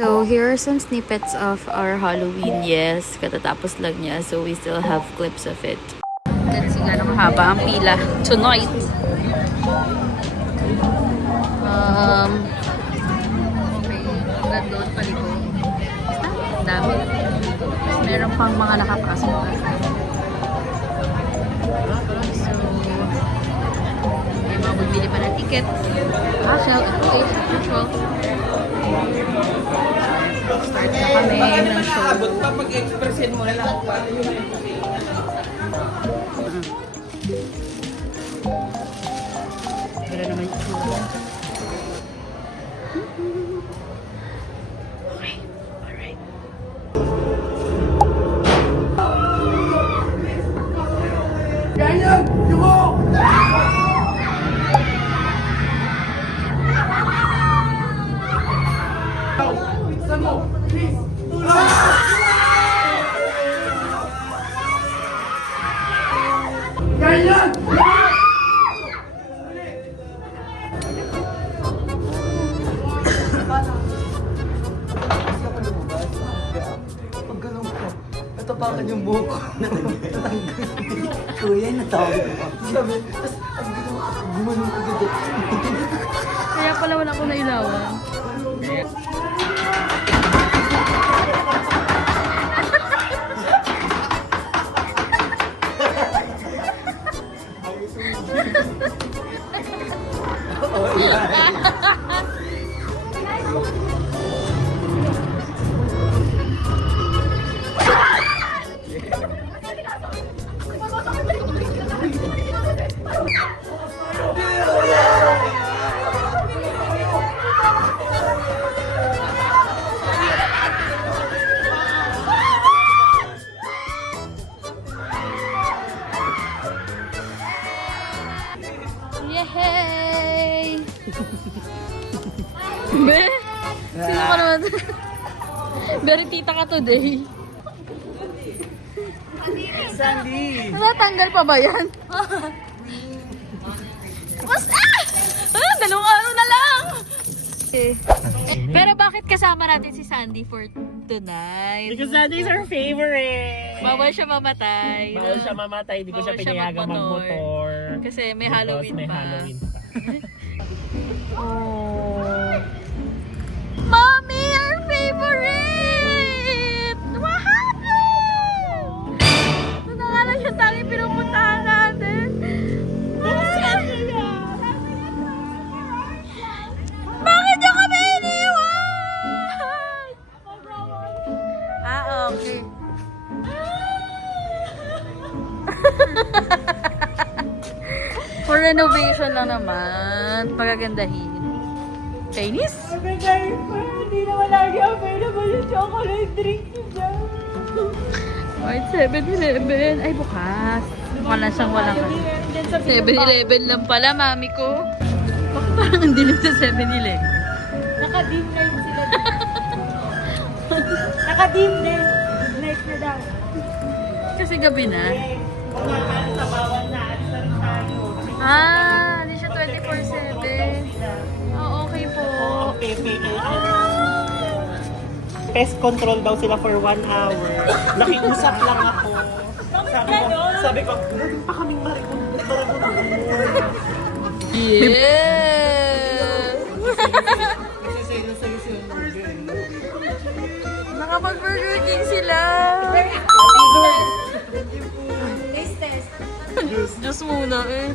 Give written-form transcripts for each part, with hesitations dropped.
So, here are some snippets of our Halloween. Yes, katatapos lang niya. So, we still have clips of it. Let's see gano'ng kahaba ang pila tonight. Okay, nandun paliko. Dami. Meron pang mga nakapasok. So, may mga magbili pa ng ticket. Shell, okay, usual. Start na kami ng show. Pag-expressin mo na lang. Pero naman yung show. Okay, alright. Ganyan! Yuko! Saan mo? Please! Ganyan! Pag ganun ko, natapakan yung buhok ko. Natanggal. Kuya, natawag ko. Sabi, tapos ang ginawa ko, gumanong ko dito. Kaya pala wala ko nailawan. Yay! Be? Sino ka naman? Very tita ka today. Sandy! Natanggal pa ba yan? Mas dalawang araw na lang! Pero bakit kasama natin si Sandy for tonight? Because Sandy's our favorite! Bawal siya mamatay. Bawal siya mamatay, hindi ko siya Bawal siya pinayagang magmotor. Kasi may Halloween Because may pa. Halloween pa. Oh. Mommy, our favorite! What happened? Ito na nga lang yung tanging pinupuntahan natin. Bakit niyo kami iniwan? Okay. For renovation lang naman. Pagagandahin. Chinese? Hindi naman lagi available yung chocolate drink niya. White 7-Eleven. Ay, bukas. Wala siyang walang ano. 7-Eleven lang pala, mami ko. Bakit parang ang dilim sa 7-Eleven? Naka-dim light sila. Naka-dim din. Good night na daw. Kasi gabi na. Kumakas sa bawal na at sa rin tayo. Hindi siya 24/7. Okay po. Okay, pest control daw sila for 1 hour. Nakiusap lang ako. Sabi ko, meron pa kaming marikon. Yes! Nakapag-Burger King sila. Diyos muna eh.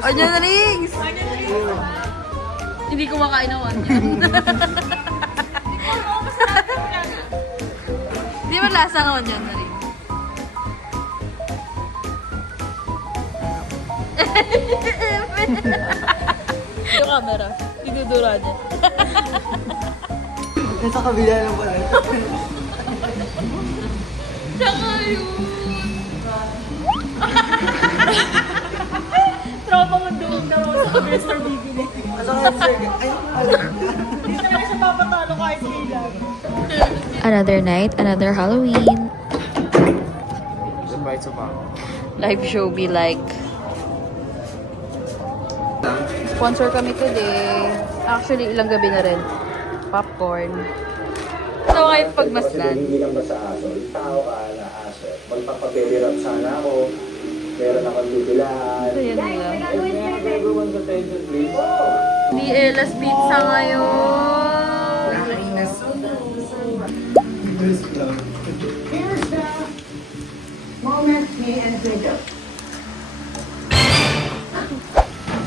Onion rings! Hindi ko makain ng onion. Di ba lasa ng onion rings? Yung camera, tinudura niya. Nasa kabila lang pala. Tsaka yun. Tropa mo doon daw sa Mr. Bibili. Asa ka sir? Ay, pala. Hindi talaga siya papatalo kahit kailan. Another night, another Halloween. Invite sa pa. Live show be like. Sponsor kami today. Actually, ilang gabi na rin. Popcorn. So, kahit pagmasdan. Hindi lang ba sa aso? Tao ka na aso. Magpapapilirap sana ako. Meron akong bibilaan. So, yun lang. Everyone's attention, please. Di Ella's Pizza ngayon. Nakain na Here's the moment me and Twitter.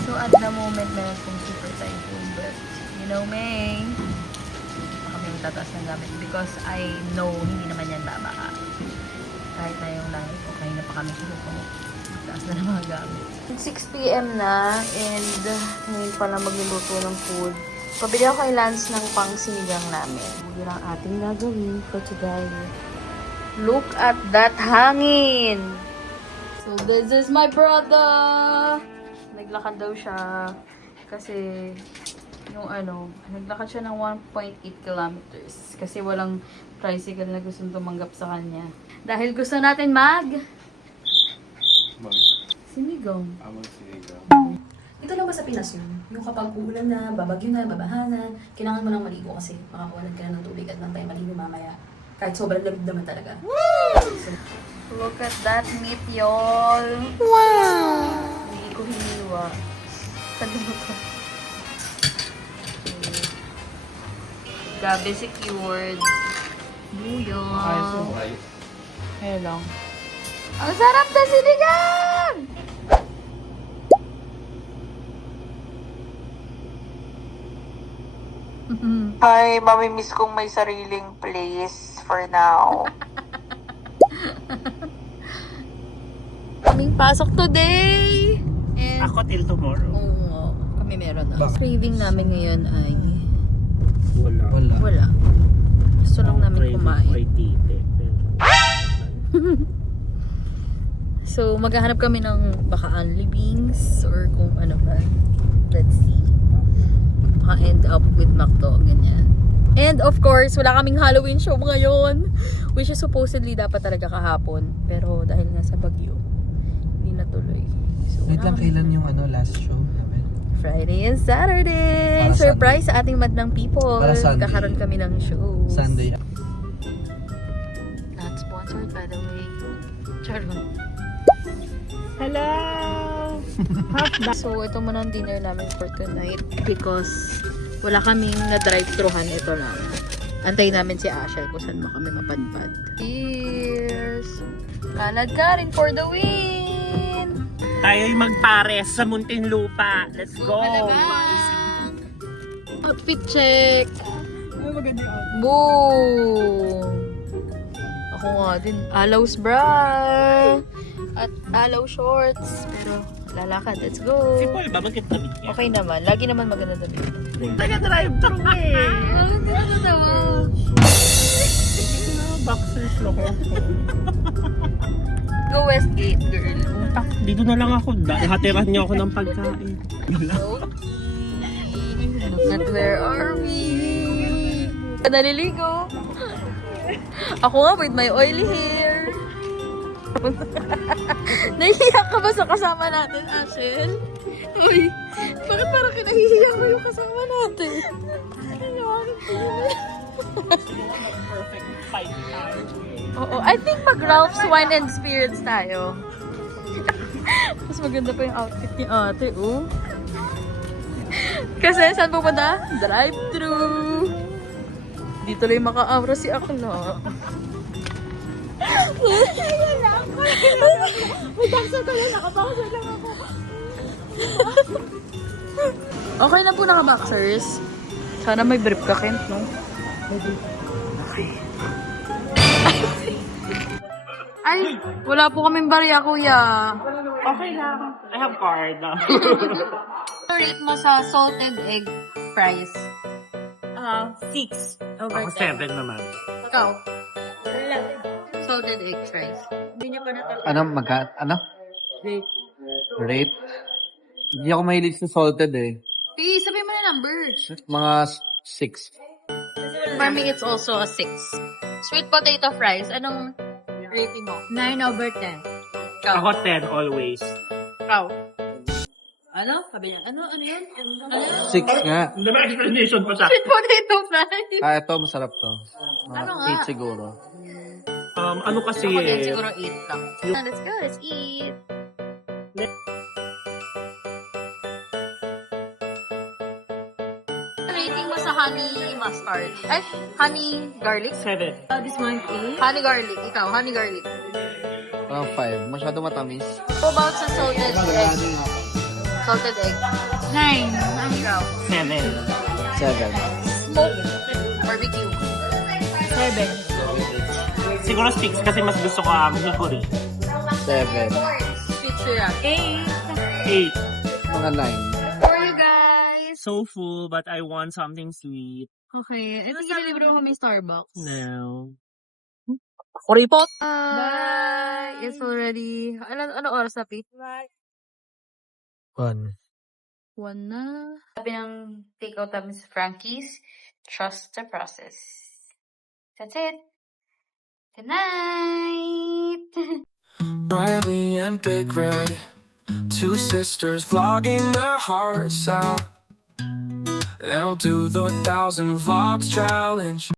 So, at the moment, meron kong super typhoon. But, you know, May, kami yung tataas ng gamit because I know hindi naman yan babaka. Kahit na yung langit ko, kanina pa kami kumukumo. Taas na ng mga gamit. 6 p.m. na and ngayon pala magluluto ng food. Pabili ako kay Lance ng pang sinigang namin. Yun ang ating gagawin for today. Look at that hangin! So this is my brother! Naglakad daw siya kasi yung naglakad siya ng 1.8 kilometers kasi walang tricycle na gustong tumanggap sa kanya. Dahil gusto natin sinigang. Dito lang ba sa Pinas yun? Yung kapag uulan na, babagyo na, babaha na, kailangan mo nang maligo kasi makakawalan ka na ng tubig at ng tayo maligo mamaya. Kahit sobrang lamig naman talaga. So, Look at that meat, y'all! Wow! Hindi ko hiniwa. Kalimutan. Okay. Gabi secured. Buyong. Ayan lang. Ang sarap na sinigang! Ay, mamimiss kong may sariling place for now. Kaming pasok today! And, Ako till tomorrow. oo, kami meron na. Craving namin ngayon ay Wala. wala. Gusto lang namin Ay, kumain. tite. So, maghahanap kami ng baka only wings or kung ano ba. Let's see. Baka end up with McDo, ganyan. And of course, wala kaming Halloween show ngayon. Which is supposedly dapat talaga kahapon. Pero dahil nga sa bagyo, hindi natuloy. So, Wait lang, wala kailan yung last show namin? Friday and Saturday! Para Surprise sa ating madlang people! Para Sunday. Kakaroon kami ng shows. Sunday. Not sponsored by the way. Charot. Hello! So, ito muna ang dinner namin for tonight because wala kaming na-drive-thruhan. Ito lang. Antayin namin si Ashel kung saan kami mapadpad. Cheers! Kalad ka rin for the win! Tayo'y magpares sa Muntinlupa. Let's go! Kalabang! Outfit check! Ay, maganda yung outfit. Boom! Ako nga din. Alaws bra! At alaw shorts. Pero lalakad. Let's go! Si Paul ba? Bakit damit niya? Okay naman. Lagi naman maganda damit. Taga-drive-thru eh! Ang tinatatawa. Dito na, boxers lang ako. Go Westgate, girl. Dito na lang ako. Hatiran niyo ako ng pagkain. Okay. Look at where are we? Naliligo. Ako nga with my oily hair. Nahihiyak ka ba sa kasama natin, Ashel? Uy, bakit parang kinahihiyak mo yung kasama natin? Perfect fight time. Oo, I think mag Ralph's Wine and Spirits tayo. Mas maganda pa yung outfit ni ate, oh. Kasi saan pupunta? Drive-thru. Dito lang maka-aura si Akla. May boxer ka lang, nakaboxer lang ako. Okay na po naka-boxers. Sana may brief ka, Kent, no? Ay, wala po kaming barya, kuya. Okay lang. I have card. Rate mo sa salted egg fries. 6 over Ako 7 naman. Ikaw? Salted egg fries. Hindi niya pa natal. Ano? Rate? Hindi ako mahilig sa salted eh. Sabi mo numbers. Mga 6. For me, it's also a 6. Sweet potato fries, anong rating mo? 9/10. Ikaw. Ako 10 always. Ikaw. Ano? Sabi niya, ano yun? Ano yun? 6 nga. Hindi ba explanation pa siya? Sweet potato fries. Ito, masarap to. Ano nga? 8 siguro. Ano kasi Ako din eh. siguro 8 lang. Let's go, let's eat. Rating mo sa honey mustard. Ay, honey garlic? 7. This one, 8. Honey garlic. Ikaw, honey garlic. Parang 5. Masyado matamis. How about sa salted egg? Salted egg. 9. Ikaw. 7. 7. Smoke. Barbecue. 7. Siguro 6 kasi mas gusto ko ang hickory. 7. Sweet syrup. 8. Mga 9. For you guys. So full, but I want something sweet. Okay. I think ililibre mo kami Starbucks. No. Kuripot. Bye. It's already, ano oras na, Pete? 1. 1 na. Sabi ng takeout namin sa Frankie's, trust the process. That's it. Good night. Riley and Big Red, two sisters vlogging their hearts out. They'll do the 1,000 vlogs challenge.